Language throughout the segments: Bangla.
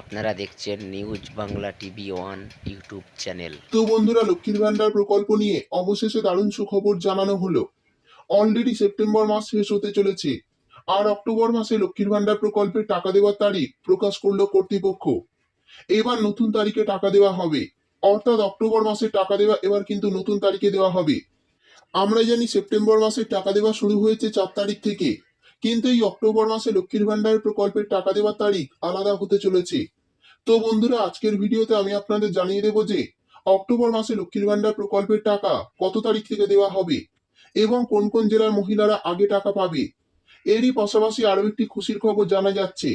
আপনারা দেখছেন news Bangla TV one YouTube channel. তো বন্ধুরা, লক্ষ্মীর ভান্ডার প্রকল্প নিয়ে অবশেষে দারুণ সুখবর জানানো হলো। অলরেডি সেপ্টেম্বর মাস শেষ হতে চলেছে, আর অক্টোবর মাসে লক্ষ্মীর ভান্ডার প্রকল্পের টাকা দেওয়ার তারিখ প্রকাশ করলো কর্তৃপক্ষ। এবার নতুন তারিখে টাকা দেওয়া হবে, অর্থাৎ অক্টোবর মাসে টাকা দেওয়া এবার কিন্তু নতুন তারিখে দেওয়া হবে। আমরা জানি সেপ্টেম্বর মাসে টাকা দেওয়া শুরু হয়েছে 4 তারিখ থেকে, কিন্তু এই অক্টোবর মাসে লক্ষ্মীর ভান্ডার প্রকল্পের টাকা দেওয়ার তারিখ আলাদা হতে চলেছে। তো বন্ধুরা, আজকের ভিডিওতে আমি আপনাদের জানিয়ে দেবো যে অক্টোবর মাসে লক্ষ্মীর ভান্ডার প্রকল্পের টাকা কত তারিখ থেকে দেওয়া হবে এবং কোন কোন জেলার মহিলারা আগে টাকা পাবে। এরই পাশাপাশি আরো একটি খুশির খবর জানা যাচ্ছে,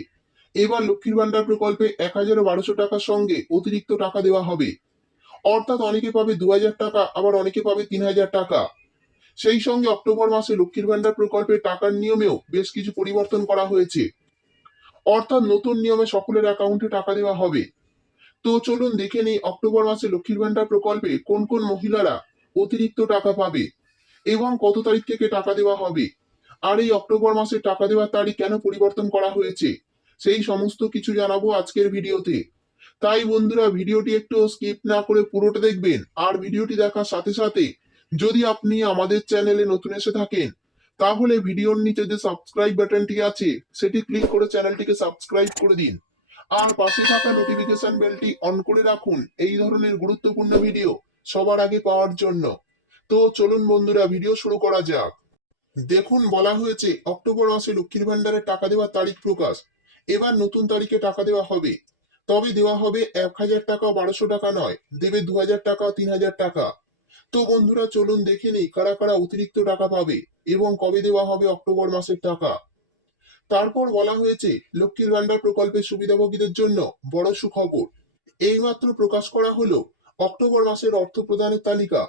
এবার লক্ষ্মীর ভান্ডার প্রকল্পে 1,1200 টাকার সঙ্গে অতিরিক্ত টাকা দেওয়া হবে। অর্থাৎ অনেকে পাবে 2,000 টাকা, আবার অনেকে পাবে 3,000 টাকা। সেই সঙ্গে অক্টোবর মাসে লক্ষ্মীর ভান্ডার প্রকল্পের টাকার নিয়মেও বেশ কিছু পরিবর্তন করা হয়েছে, অর্থাৎ নতুন নিয়মে সকলের অ্যাকাউন্টে টাকা দেওয়া হবে। তো চলুন দেখে নিই অক্টোবর মাসে লক্ষ্মীর ভান্ডার প্রকল্পে কোন কোন মহিলারা অতিরিক্ত টাকা পাবে এবং কত তারিখ থেকে টাকা দেওয়া হবে, আর এই অক্টোবর মাসে টাকা দেওয়ার তারিখ কেন পরিবর্তন করা হয়েছে, সেই সমস্ত কিছু জানাবো আজকের ভিডিওতে। তাই বন্ধুরা, ভিডিওটি একটু স্কিপ না করে পুরোটা দেখবেন, আর ভিডিওটি দেখার সাথে সাথে যদি আপনি আমাদের চ্যানেলে নতুন এসে থাকেন তাহলে ভিডিওর নিচে যে সাবস্ক্রাইব বাটনটি আছে সেটি ক্লিক করে চ্যানেলটিকে সাবস্ক্রাইব করে দিন, আর পাশে থাকা নোটিফিকেশন বেলটি অন করে রাখুন এই ধরনের গুরুত্বপূর্ণ ভিডিও সবার আগে পাওয়ার জন্য। তো চলুন বন্ধুরা, ভিডিও শুরু করা যাক। দেখুন, বলা হয়েছে অক্টোবর মাসে লক্ষ্মীর ভান্ডারের টাকা দেওয়ার তারিখ প্রকাশ। এবার নতুন তারিখে টাকা দেওয়া হবে, তবে দেওয়া হবে 1,000 টাকা, 1,200 টাকা নয়, দেবে 2,000 টাকা, 3,000 টাকা। তো বন্ধুরা, চলুন দেখে নিই কারা কারা অতিরিক্ত টাকা পাবে এবং কবে দেওয়া হবে অক্টোবর মাসের টাকা। তারপর বলা হয়েছে লক্ষ্মীর ভান্ডার প্রকল্পের সুবিধাভোগীদের জন্য বড় সুখবর। এইমাত্র প্রকাশ করা হলো অক্টোবর মাসের অর্থ প্রদানের তালিকা।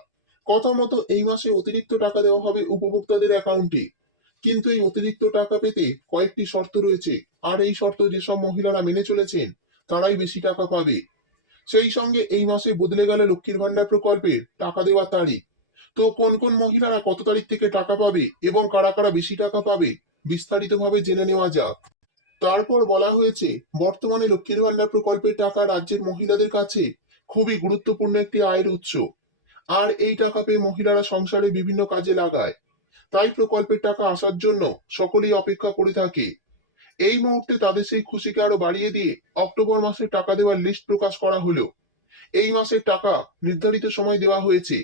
কথা মতো এই মাসে অতিরিক্ত টাকা দেওয়া হবে উপভোক্তাদের অ্যাকাউন্টে, কিন্তু এই অতিরিক্ত টাকা পেতে কয়েকটি শর্ত রয়েছে, আর এই শর্ত যেসব মহিলারা মেনে চলেছেন তারাই বেশি টাকা পাবে। সেই সঙ্গে এই মাসে বদলে গেল লক্ষ্মীর ভান্ডার প্রকল্পের টাকা দেওয়ার তারিখ। তো কোন কোন মহিলারা কত তারিখ থেকে টাকা পাবে এবং কারা কারা বেশি টাকা পাবে বিস্তারিতভাবে জেনে নেওয়া যাক। তারপর বলা হয়েছে বর্তমানে লক্ষ্মীর ভান্ডার প্রকল্পের টাকা রাজ্যের মহিলাদের কাছে খুবই গুরুত্বপূর্ণ একটি আয়ের উৎস, আর এই টাকা পেয়ে মহিলারা সংসারে বিভিন্ন কাজে লাগায়। তাই প্রকল্পের টাকা আসার জন্য সকলেই অপেক্ষা করে থাকে। এই মুহূর্তে তাদের সেই খুশিকে আরো বাড়িয়ে দিয়ে অক্টোবর মাসে টাকা দেওয়ার লিস্ট প্রকাশ করা হলো। এই মাসের টাকা নির্ধারিত সময় দেওয়া হয়েছে,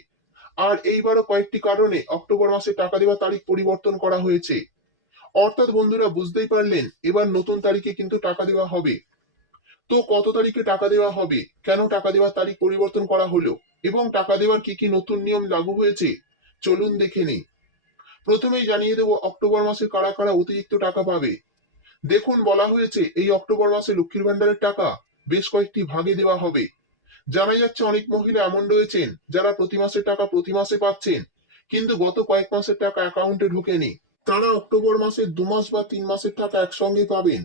আর এইবারও কয়েকটি কারণে অক্টোবর মাসে টাকা দেওয়ার তারিখ পরিবর্তন করা হয়েছে। অর্থাৎ বন্ধুরা, বুঝতেই পারলেন এবার নতুন তারিখে কিন্তু টাকা দেওয়া হবে। তো কত তারিখে টাকা দেওয়া হবে, কেন টাকা দেওয়ার তারিখ পরিবর্তন করা হলো এবং টাকা দেওয়ার কি কি নতুন নিয়ম লাগু হয়েছে, চলুন দেখে নিই। প্রথমেই জানিয়ে দেব অক্টোবর মাসে কারা কারা অতিরিক্ত টাকা পাবে। দেখুন, বলা হয়েছে এই অক্টোবর মাসে লক্ষ্মীর ভান্ডারের টাকা বেশ কয়েকটি ভাগে দেওয়া হবে। জানা যাচ্ছে অনেক মহিলা এমন রয়েছেন যারা প্রতি মাসের টাকা প্রতি মাসে পাচ্ছেন, কিন্তু গত কয়েক মাসের টাকা অ্যাকাউন্টে ঢোকেনি। তারা অক্টোবর মাসে 2 মাস বা 3 মাসের টাকা একসঙ্গে পাবেন।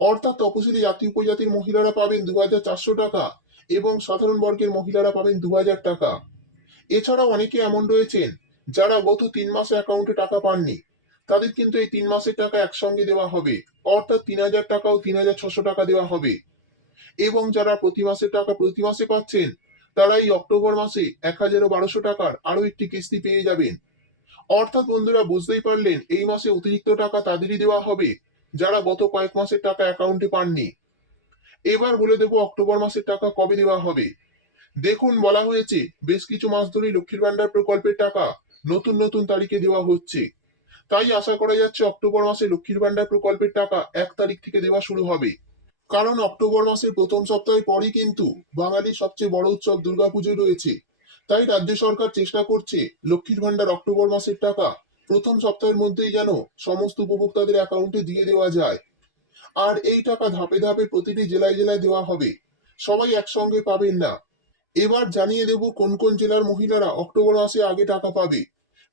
অর্থাৎ তপশিলি জাতি উপজাতির মহিলারা পাবেন 2,400 টাকা এবং সাধারণ বর্গের মহিলারা পাবেন 2,000 টাকা। এছাড়াও অনেকে এমন রয়েছেন যারা গত 3 মাসে অ্যাকাউন্টে টাকা পাননি, তাদের কিন্তু এই 3 মাসের টাকা একসঙ্গে দেওয়া হবে, অর্থাৎ 3,000 টাকা ও 3,600 টাকা দেওয়া হবে। এবং যারা প্রতি মাসের টাকা প্রতি মাসে পাচ্ছেন তারা এই অক্টোবর মাসে 1,1200 টাকার আরো একটি কিস্তি পেয়ে যাবেন। অর্থাৎ বন্ধুরা, বুঝতেই পারলেন এই মাসে অতিরিক্ত টাকা তাদেরই দেওয়া হবে যারা গত কয়েক মাসের টাকা অ্যাকাউন্টে পাননি। এবার বলে দেব অক্টোবর মাসের টাকা কবে দেওয়া হবে। দেখুন, বলা হয়েছে বেশ কিছু মাস ধরেই লক্ষ্মীর ভান্ডার প্রকল্পের টাকা নতুন নতুন তারিখে দেওয়া হচ্ছে। তাই আশা করা যাচ্ছে অক্টোবর মাসে লক্ষ্মীর ভান্ডার প্রকল্পের টাকা 1 তারিখ থেকে দেওয়া শুরু হবে। কারণ অক্টোবর মাসের প্রথম সপ্তাহে পরই কিন্তু বাঙালির সবচেয়ে বড় উৎসব দুর্গাপুজো রয়েছে। তাই রাজ্য সরকার চেষ্টা করছে লক্ষ্মীর ভান্ডার অক্টোবর মাসের টাকা প্রথম সপ্তাহের মধ্যেই যেন সমস্ত উপভোক্তাদের অ্যাকাউন্টে দিয়ে দেওয়া যায়। আর এই টাকা ধাপে ধাপে প্রতিটি জেলায় জেলায় দেওয়া হবে, সবাই একসঙ্গে পাবেন না। এবার জানিয়ে দেব কোন কোন জেলার মহিলারা অক্টোবর মাসে আগে টাকা পাবে।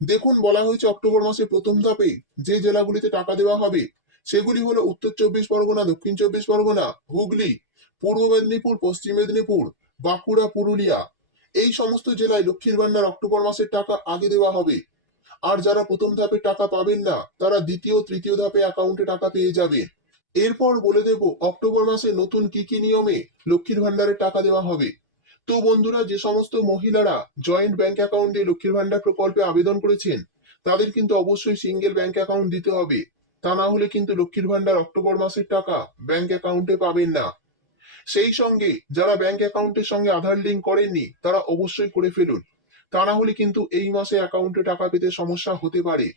দেখুন, বলা হয়েছে অক্টোবর মাসে প্রথম ধাপে যে জেলাগুলিতে টাকা দেওয়া হবে সেগুলি হলো উত্তর 24 পরগনা, দক্ষিণ 24 পরগনা, হুগলি, পূর্ব মেদিনীপুর, পশ্চিম মেদিনীপুর, বাঁকুড়া, পুরুলিয়া। এই সমস্ত জেলায় লক্ষ্মীর ভান্ডার অক্টোবর মাসের টাকা আগে দেওয়া হবে। আর যারা প্রথম ধাপে টাকা পাবেন না তারা দ্বিতীয় তৃতীয় ধাপে অ্যাকাউন্টে টাকা পেয়ে যাবেন। এরপর বলে দেব অক্টোবর মাসে নতুন কি কি নিয়মে লক্ষ্মীর ভান্ডারের টাকা দেওয়া হবে। তো বন্ধুরা, যে সমস্ত মহিলারা জয়েন্ট ব্যাংক অ্যাকাউন্টে লক্ষ্মীর ভান্ডার প্রকল্পে আবেদন করেছেন, তাদের কিন্তু অবশ্যই সিঙ্গেল ব্যাংক অ্যাকাউন্ট দিতে হবে। তা না হলে কিন্তু লক্ষ্মীর ভান্ডার অক্টোবর মাসের টাকা ব্যাংক অ্যাকাউন্টে পাবেন না। সেই সঙ্গে যারা ব্যাংক অ্যাকাউন্টের সঙ্গে আধার লিঙ্ক করেননি, তারা অবশ্যই করে ফেলুন। তা না হলে কিন্তু এই মাসে অ্যাকাউন্টে টাকা পেতে সমস্যা হতে পারে।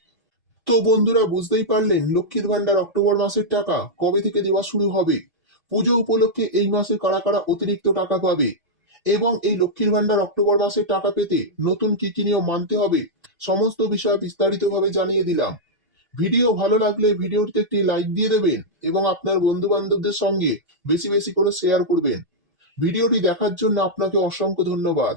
তো বন্ধুরা, বুঝতেই পারলেন লক্ষ্মীর ভান্ডার অক্টোবর মাসের টাকা কবে থেকে দেওয়া শুরু হবে। পুজো উপলক্ষে এই মাসে কারা কারা অতিরিক্ত টাকা পাবে এবং এই লক্ষ্মীর ভান্ডার অক্টোবর মাসের টাকা পেতে নতুন কি কি নিয়ম মানতে হবে, সমস্ত বিষয় বিস্তারিতভাবে জানিয়ে দিলাম। ভিডিও ভালো লাগলে ভিডিওটিতে একটি লাইক দিয়ে দেবেন এবং আপনার বন্ধু বান্ধবদের সঙ্গে বেশি বেশি করে শেয়ার করবেন। ভিডিওটি দেখার জন্য আপনাকে অসংখ্য ধন্যবাদ।